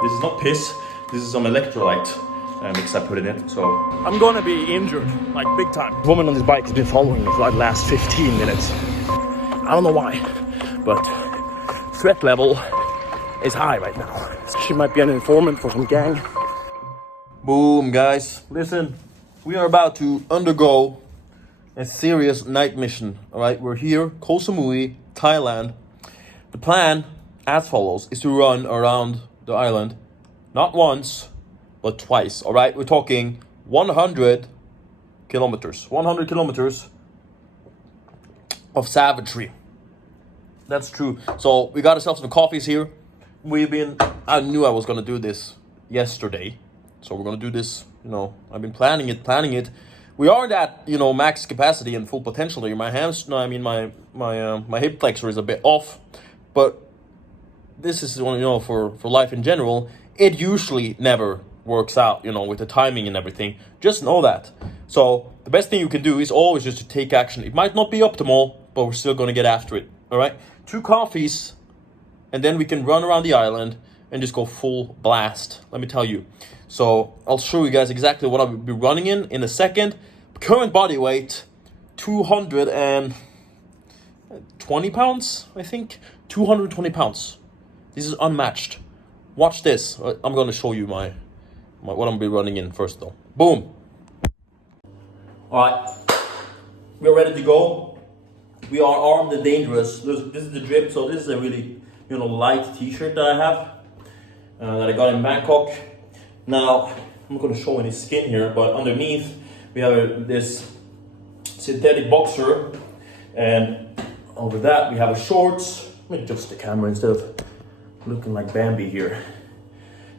This is not piss, this is some electrolyte mix I put in it, so... I'm gonna be injured, like big time. The woman on this bike has been following me for like the last 15 minutes. I don't know why, but threat level is high right now. She might be an informant for some gang. Boom, guys. Listen, we are about to undergo a serious night mission, all right? We're here, Koh Samui, Thailand. The plan, as follows, is to run around the island, not once, but twice, all right? We're talking 100 kilometers. 100 kilometers of savagery. That's true. So we got ourselves some coffees here. I knew I was gonna do this yesterday. So we're gonna do this, I've been planning it. We are at, max capacity and full potential here. My my hip flexor is a bit off, but this is, for life in general, it usually never works out, with the timing and everything. Just know that. So the best thing you can do is always just to take action. It might not be optimal, but we're still gonna get after it, all right? 2 coffees, and then we can run around the island and just go full blast, let me tell you. So I'll show you guys exactly what I'll be running in a second. Current body weight, 220 pounds, I think. 220 pounds. This is unmatched. Watch this. I'm going to show you what I'm going to be running in first though. Boom. All right. We're ready to go. We are armed and dangerous. This is the drip. So this is a really, light t-shirt that I have. That I got in Bangkok. Now, I'm not going to show any skin here, but underneath we have this synthetic boxer, and over that we have a shorts. Let me adjust the camera instead of looking like Bambi here.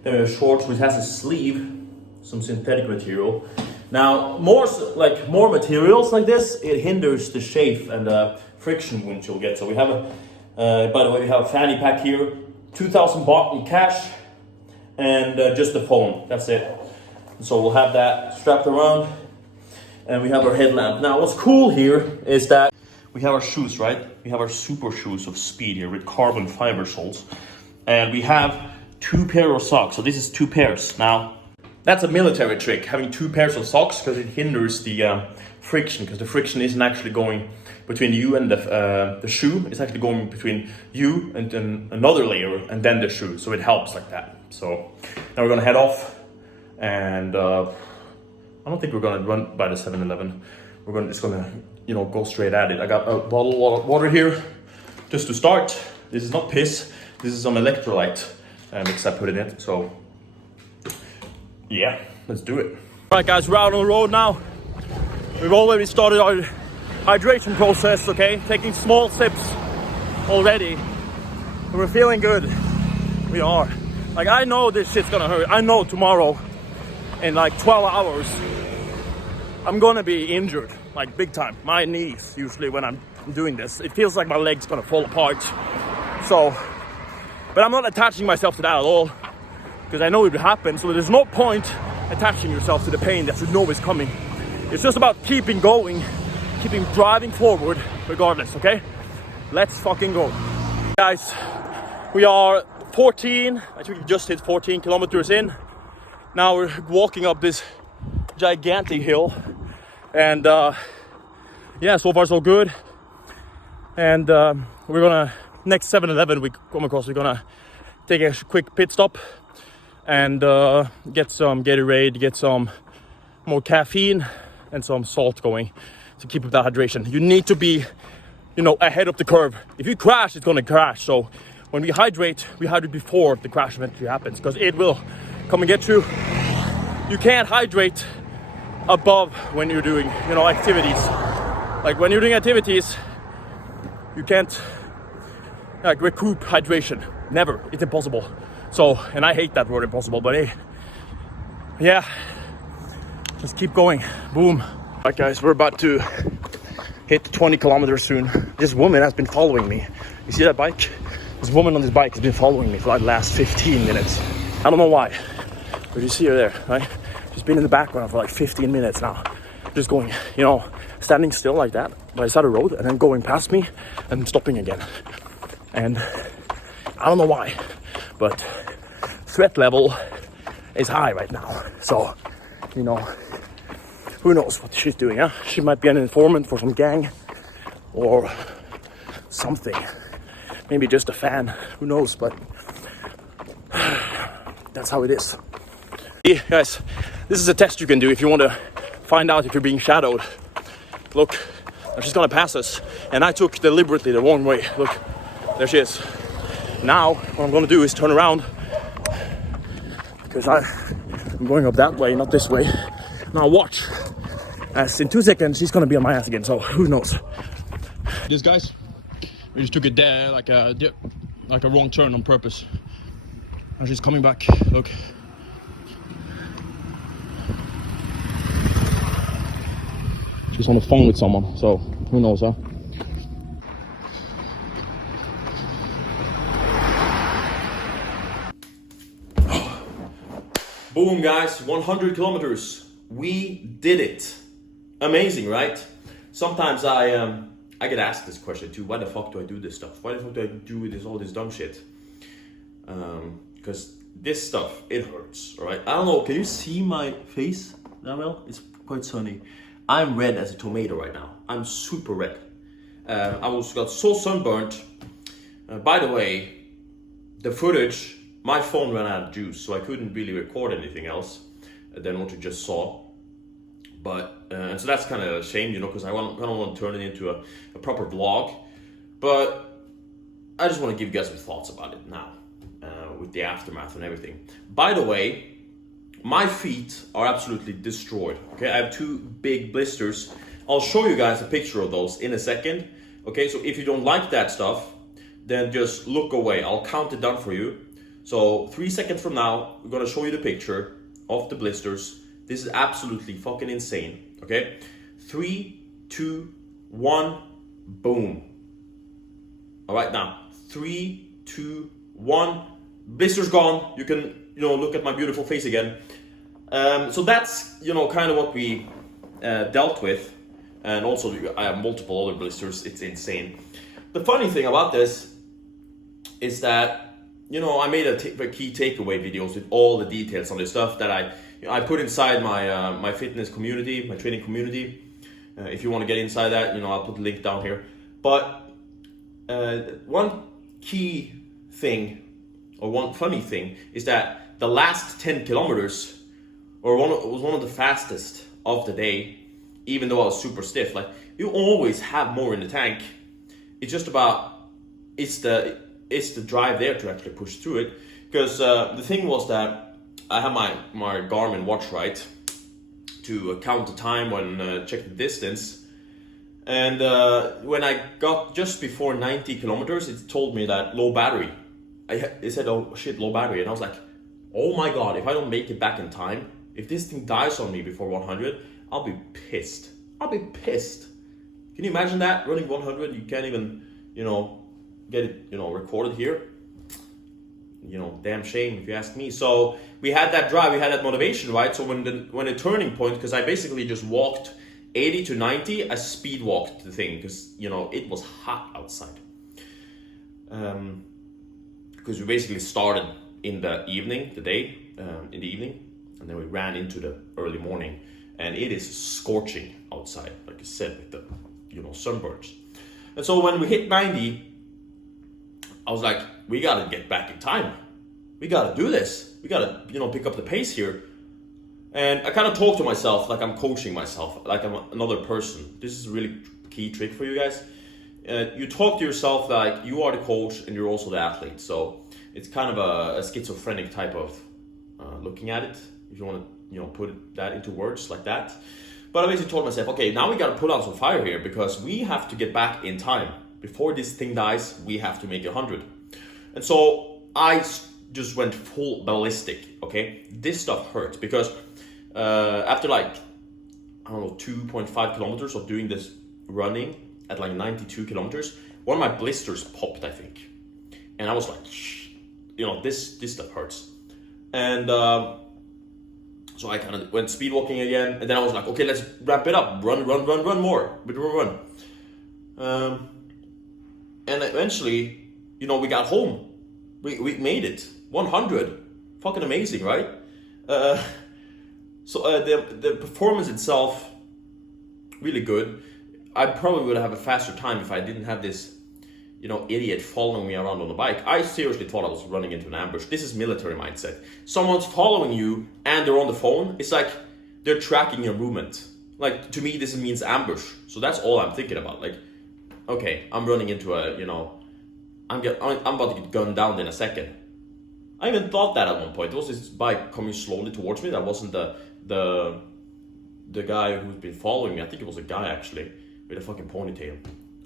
Then we have shorts which has a sleeve, some synthetic material. Now, more materials like this, it hinders the chafe and the friction which you'll get. So we have by the way, we have a fanny pack here, 2,000 baht in cash, and just the phone, that's it. So we'll have that strapped around, and we have our headlamp. Now what's cool here is that we have our shoes, right? We have our super shoes of speed here with carbon fiber soles, and we have 2 pairs of socks. So this is 2 pairs. Now that's a military trick, having 2 pairs of socks, because it hinders the friction, because the friction isn't actually going between you and the shoe. It's actually going between you and then another layer and then the shoe, so it helps like that. So now we're gonna head off, and I don't think we're gonna run by the 7-Eleven. We're just gonna go straight at it. I got a bottle of water here just to start. This is not piss, this is some electrolyte mix I put in it. So yeah, let's do it. All right guys, we're out on the road now. We've already started our hydration process, okay? Taking small sips already. We're feeling good. We are. Like, I know this shit's gonna hurt. I know tomorrow in like 12 hours I'm gonna be injured, like big time. My knees, usually when I'm doing this, it feels like my leg's gonna fall apart. So, but I'm not attaching myself to that at all, because I know it will happen. So there's no point attaching yourself to the pain that you know is coming. It's just about keeping going, keeping driving forward regardless, okay? Let's fucking go. Guys, we are 14, I think we just hit 14 kilometers in. Now we're walking up this gigantic hill, and yeah, so far so good. And we're gonna, next 7-Eleven we come across, we're gonna take a quick pit stop and get some Gatorade, get some more caffeine and some salt going to keep up that hydration. You need to be, ahead of the curve. If you crash, it's gonna crash. So when we hydrate before the crash eventually happens, because it will come and get you. You can't hydrate above when you're doing, activities. Like when you're doing activities, you can't recoup hydration. Never. It's impossible. So, and I hate that word impossible, but hey, yeah, just keep going. Boom. All right, guys, we're about to hit 20 kilometers soon. This woman has been following me. You see that bike? This woman on this bike has been following me for like the last 15 minutes. I don't know why, but you see her there, right? She's been in the background for like 15 minutes now. Just going, standing still like that by the side of the road, and then going past me and stopping again. And I don't know why, but threat level is high right now. So, you know, who knows what she's doing, huh? She might be an informant for some gang or something. Maybe just a fan, who knows, but that's how it is. Yeah, guys, this is a test you can do if you want to find out if you're being shadowed. Look, she's gonna pass us, and I took deliberately the wrong way. Look, there she is. Now, what I'm gonna do is turn around, because I'm going up that way, not this way. Now watch, as in 2 seconds, she's gonna be on my ass again, so who knows. This, guys, we just took it there, like a wrong turn on purpose. And she's coming back, look. She's on the phone with someone, so who knows, huh? Boom, guys, 100 kilometers. We did it. Amazing, right? Sometimes I get asked this question too. Why the fuck do I do this stuff? Why the fuck do I do all this dumb shit? Because this stuff, it hurts, all right? I don't know, can you see my face that well? It's quite sunny. I'm red as a tomato right now. I'm super red. I got so sunburnt. By the way, the footage, my phone ran out of juice, so I couldn't really record anything else than what you just saw. But so that's kind of a shame, you know, because I don't want to turn it into a proper vlog. But I just want to give you guys some thoughts about it now, with the aftermath and everything. By the way, my feet are absolutely destroyed. Okay, I have 2 big blisters. I'll show you guys a picture of those in a second. Okay, so if you don't like that stuff, then just look away. I'll count it down for you. So 3 seconds from now, we're gonna show you the picture of the blisters. This is absolutely fucking insane. Okay, 3, 2, 1, boom. All right, now 3, 2, 1. Blisters gone. You can, you know, look at my beautiful face again. So that's, you know, kind of what we dealt with. And also I have multiple other blisters. It's insane. The funny thing about this is that, you know, I made a key takeaway videos with all the details on this stuff that I put inside my my fitness community, my training community. If you want to get inside that, you know, I'll put the link down here. But one key thing, or one funny thing, is that the last 10 kilometers was one of the fastest of the day, even though I was super stiff. Like, you always have more in the tank. It's just about, it's the drive there to actually push through it. Because the thing was that I have my Garmin watch, right, to count the time when check the distance. And when I got just before 90 kilometers, it told me that low battery. It said, oh shit, low battery. And I was like, oh my God, if I don't make it back in time, if this thing dies on me before 100, I'll be pissed. I'll be pissed. Can you imagine that? Running 100, you can't even, you know, get it, you know, recorded here. You know, damn shame if you ask me. So we had that drive, we had that motivation, right? So when the turning point, because I basically just walked 80 to 90, I speed walked the thing because, you know, it was hot outside. Because we basically started in the evening, in the evening, and then we ran into the early morning, and it is scorching outside, like I said, with the, you know, sunburns. And so when we hit 90, I was like, we gotta get back in time. We gotta do this. We gotta, you know, pick up the pace here. And I kind of talk to myself like I'm coaching myself, like I'm another person. This is a really key trick for you guys. You talk to yourself like you are the coach and you're also the athlete. So it's kind of a schizophrenic type of looking at it, if you want to, you know, put that into words like that. But I basically told myself, okay, now we got to put on some fire here because we have to get back in time. Before this thing dies, we have to make 100. And so I just went full ballistic, okay? This stuff hurts because after like, I don't know, 2.5 kilometers of doing this running at like 92 kilometers, one of my blisters popped, I think. And I was like, you know, this stuff hurts. And so I kind of went speed walking again. And then I was like, okay, let's wrap it up. Run more. Run. And eventually, you know, we got home. We made it. 100. Fucking amazing, right? The performance itself, really good. I probably would have a faster time if I didn't have this, idiot following me around on the bike. I seriously thought I was running into an ambush. This is military mindset. Someone's following you and they're on the phone. It's like they're tracking your movement. Like, to me, this means ambush. So that's all I'm thinking about. Like, okay, I'm running into I'm about to get gunned down in a second. I even thought that at one point. There was this bike coming slowly towards me. That wasn't the guy who's been following me. I think it was a guy, actually, with a fucking ponytail.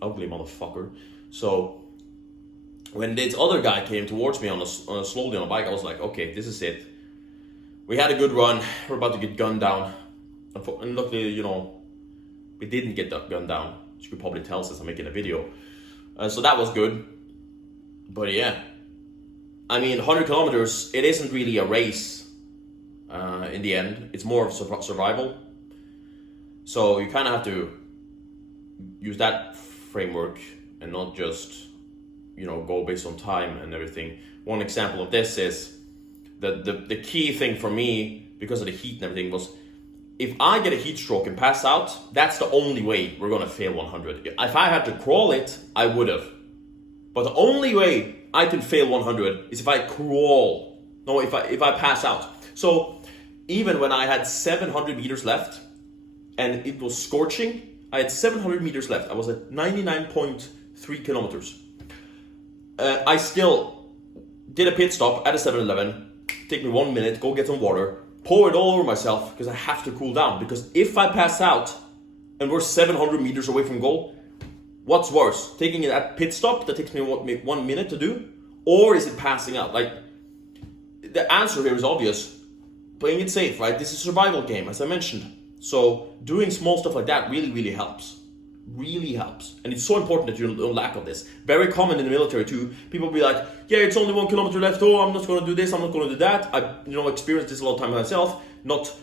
Ugly motherfucker. So when this other guy came towards me slowly on a bike, I was like, okay, this is it. We had a good run. We're about to get gunned down. And luckily, we didn't get gunned down. As you could probably tell since I'm making a video. So that was good. But yeah. I mean, 100 kilometers, it isn't really a race in the end. It's more of survival. So you kind of have to use that framework and not just, go based on time and everything. One example of this is the key thing for me, because of the heat and everything, was if I get a heat stroke and pass out, that's the only way we're going to fail 100. If I had to crawl it, I would have. But the only way I can fail 100 is if I crawl. No, if I pass out. So even when I had 700 meters left and it was scorching, I had 700 meters left. I was at 99.3 kilometers. I still did a pit stop at a 7-Eleven. Take me 1 minute, go get some water, pour it all over myself because I have to cool down. Because if I pass out and we're 700 meters away from goal, what's worse? Taking that pit stop that takes me 1 minute to do? Or is it passing out? Like, the answer here is obvious. Playing it safe, right? This is a survival game, as I mentioned. So doing small stuff like that really, really helps. Really helps. And it's so important that you don't lack of this. Very common in the military too. People be like, yeah, it's only 1 kilometer left. Oh, I'm not going to do this. I'm not going to do that. I've experienced this a lot of time myself. Not,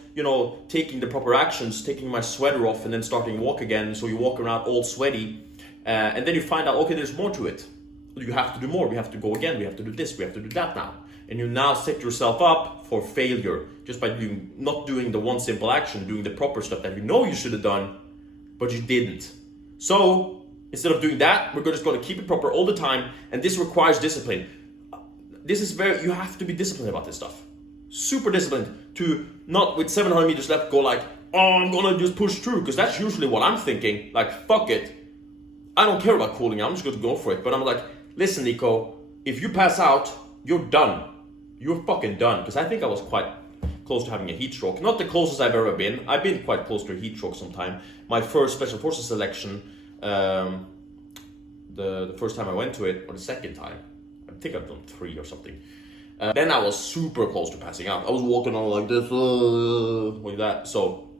taking the proper actions, taking my sweater off and then starting to walk again. So you walk around all sweaty. And then you find out, okay, there's more to it. You have to do more. We have to go again. We have to do this. We have to do that now. And you now set yourself up for failure just by not doing the one simple action, doing the proper stuff that you should have done, but you didn't. So instead of doing that, we're just going to keep it proper all the time. And this requires discipline. You have to be disciplined about this stuff. Super disciplined to not with 700 meters left go like, oh, I'm going to just push through. Because that's usually what I'm thinking. Like, fuck it. I don't care about cooling. I'm just going to go for it. But I'm like, listen, Nico, if you pass out, you're done. You're fucking done. Because I think I was quite close to having a heat stroke. Not the closest I've ever been. I've been quite close to a heat stroke sometime. My first Special Forces selection, the first time I went to it, or the second time. I think I've done 3 or something. Then I was super close to passing out. I was walking on like this, like that. So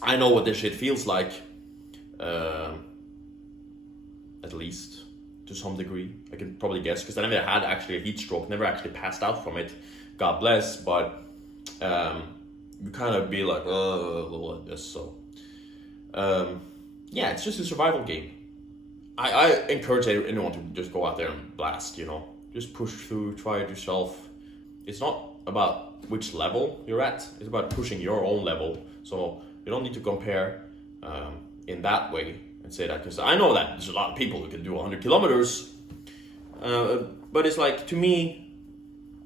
I know what this shit feels like. At least to some degree. I can probably guess, because I never had actually a heat stroke, never actually passed out from it. God bless, but you kind of be like, like this. So yeah, it's just a survival game. I encourage anyone to just go out there and blast, just push through, try it yourself. It's not about which level you're at, it's about pushing your own level. So you don't need to compare in that way and say that, because I know that there's a lot of people who can do 100 kilometers, but it's like, to me,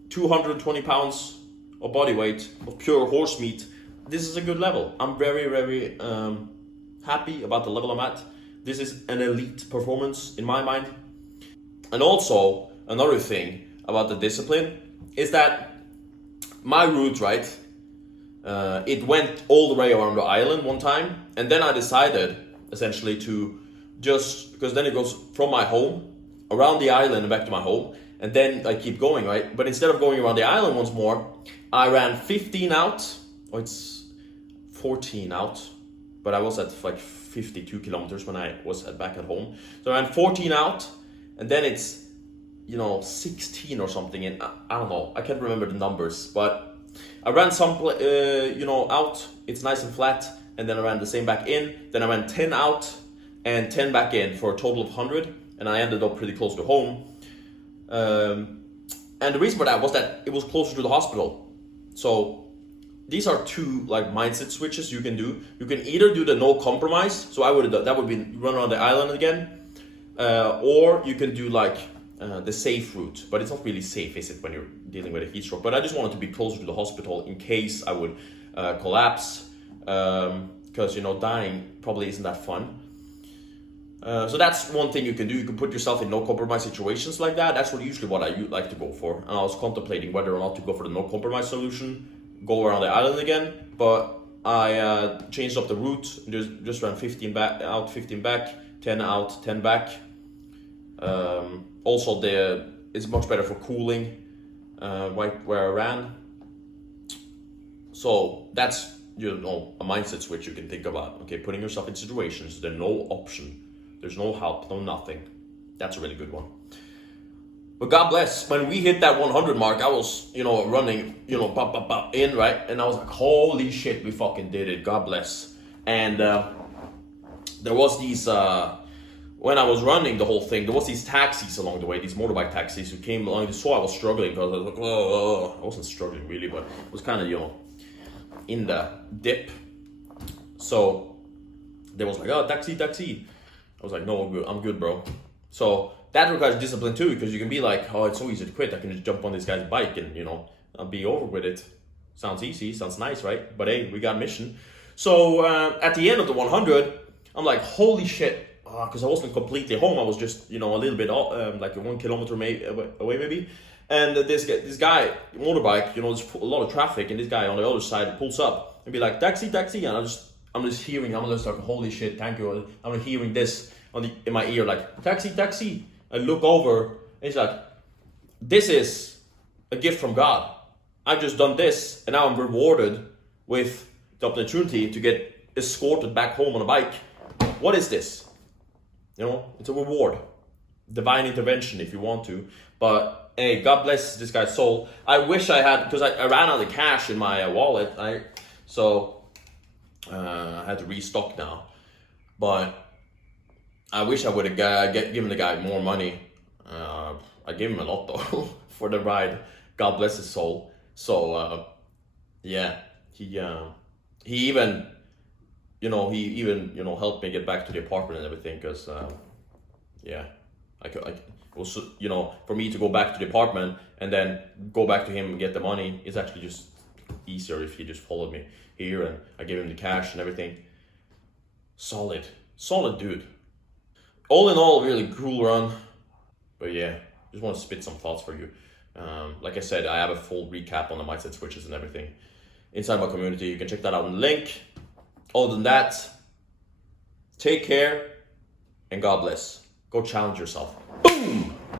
220 pounds of body weight of pure horse meat, this is a good level. I'm very, very happy about the level I'm at. This is an elite performance in my mind. And also, another thing about the discipline is that my route, right, it went all the way around the island one time, and then I decided essentially to just, because then it goes from my home around the island and back to my home, and then I keep going, right? But instead of going around the island once more, I ran 15 out, or it's 14 out, but I was at like 52 kilometers when I was back at home. So I ran 14 out, and then it's 16 or something, and I don't know, I can't remember the numbers, but I ran some out, it's nice and flat, and then I ran the same back in, then I ran 10 out and 10 back in for a total of 100, and I ended up pretty close to home. And the reason for that was that it was closer to the hospital. So these are two like mindset switches you can do. You can either do the no compromise. So that would be run around the island again, or you can do like the safe route. But it's not really safe, is it, when you're dealing with a heat stroke? But I just wanted to be closer to the hospital in case I would collapse, because dying probably isn't that fun. So that's one thing you can do. You can put yourself in no compromise situations like that. That's usually what I like to go for. And I was contemplating whether or not to go for the no compromise solution, go around the island again. But I changed up the route. Just ran 15 back, out, 15 back, 10 out, 10 back. Also, it's much better for cooling right where I ran. So that's a mindset switch you can think about. Okay, putting yourself in situations there's no option. There's no help, no nothing. That's a really good one. But God bless, when we hit that 100 mark, I was, running, in, right? And I was like, holy shit, we fucking did it. God bless. And there was these, when I was running the whole thing, there was these taxis along the way, these motorbike taxis who came along. They saw I was struggling, because I was like, oh, I wasn't struggling really, but it was kind of, in the dip. So they was like, oh, taxi. I was like, no, I'm good, bro. So that requires discipline too, because you can be like, oh, it's so easy to quit. I can just jump on this guy's bike and, I'll be over with it. Sounds easy, sounds nice, right? But hey, we got mission. So at the end of the 100, I'm like, holy shit, because I wasn't completely home. I was just, a little bit like 1 kilometer away maybe. And this guy, motorbike, there's a lot of traffic, and this guy on the other side pulls up and be like, taxi, and I'm just hearing, I'm just like, holy shit, thank you. I'm hearing this in my ear, like, taxi. I look over, and it's like, this is a gift from God. I've just done this, and now I'm rewarded with the opportunity to get escorted back home on a bike. What is this? It's a reward. Divine intervention, if you want to. But hey, God bless this guy's soul. I wish I had, because I ran out of cash in my wallet. So I had to restock now. But I wish I would have given the guy more money. I gave him a lot though for the ride. God bless his soul. So yeah, he even helped me get back to the apartment and everything, because it was, for me to go back to the apartment and then go back to him and get the money is actually just easier if he just followed me here, and I gave him the cash and everything. Solid dude. All in all, really cool run. But yeah, just want to spit some thoughts for you. Like I said, I have a full recap on the mindset switches and everything inside my community. You can check that out in the link. Other than that, take care and God bless. Go challenge yourself. Boom!